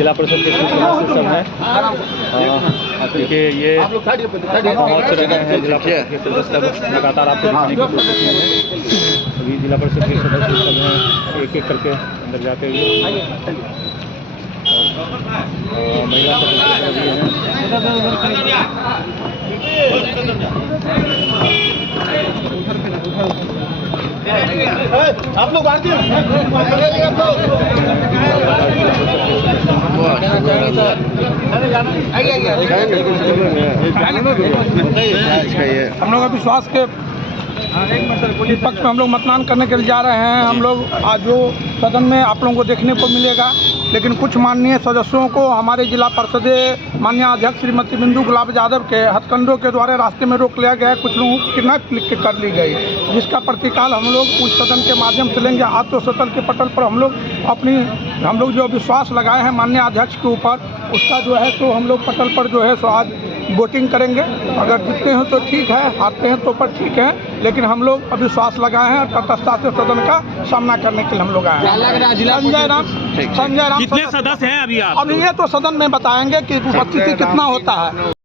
जिला परिषद के सदस्य सब हैं, क्योंकि ये पहुँच रहे हैं जिला परिषद के सदस्य लगातार आपको दिखाने की कोशिश में है। अभी जिला परिषद के सदस्य सब हैं एक एक करके अंदर जाते हुए, और महिला सदस्य भी हैं। आप लोग आते हम लोग विश्वास के पक्ष में हम लोग मतदान करने के लिए जा रहे हैं। हम लोग आज जो सदन में आप लोगों को देखने को मिलेगा, लेकिन कुछ माननीय सदस्यों को हमारे जिला परिषद माननीय अध्यक्ष श्रीमती बिंदु गुलाब यादव के हथकंडों के द्वारा रास्ते में रोक लिया गया। कुछ लोगों की किडनैप कर ली गई, जिसका प्रतिकाल हम लोग उस सदन के माध्यम से लेंगे। आज तो सदन के पटल पर हम लोग जो विश्वास लगाए हैं माननीय अध्यक्ष के ऊपर, उसका जो है सो हम लोग पटल पर जो है सो आज वोटिंग करेंगे। अगर जीतते हैं तो ठीक है, हारते हैं तो पर ठीक है, लेकिन हम लोग अविश्वास लगाए हैं और तटस्थता से सदन का सामना करने के लिए हम लोग आए हैं। संजय राम कितने सदस्य हैं अभी आप? अब ये तो सदन में बताएंगे कि उपस्थिति कितना होता है।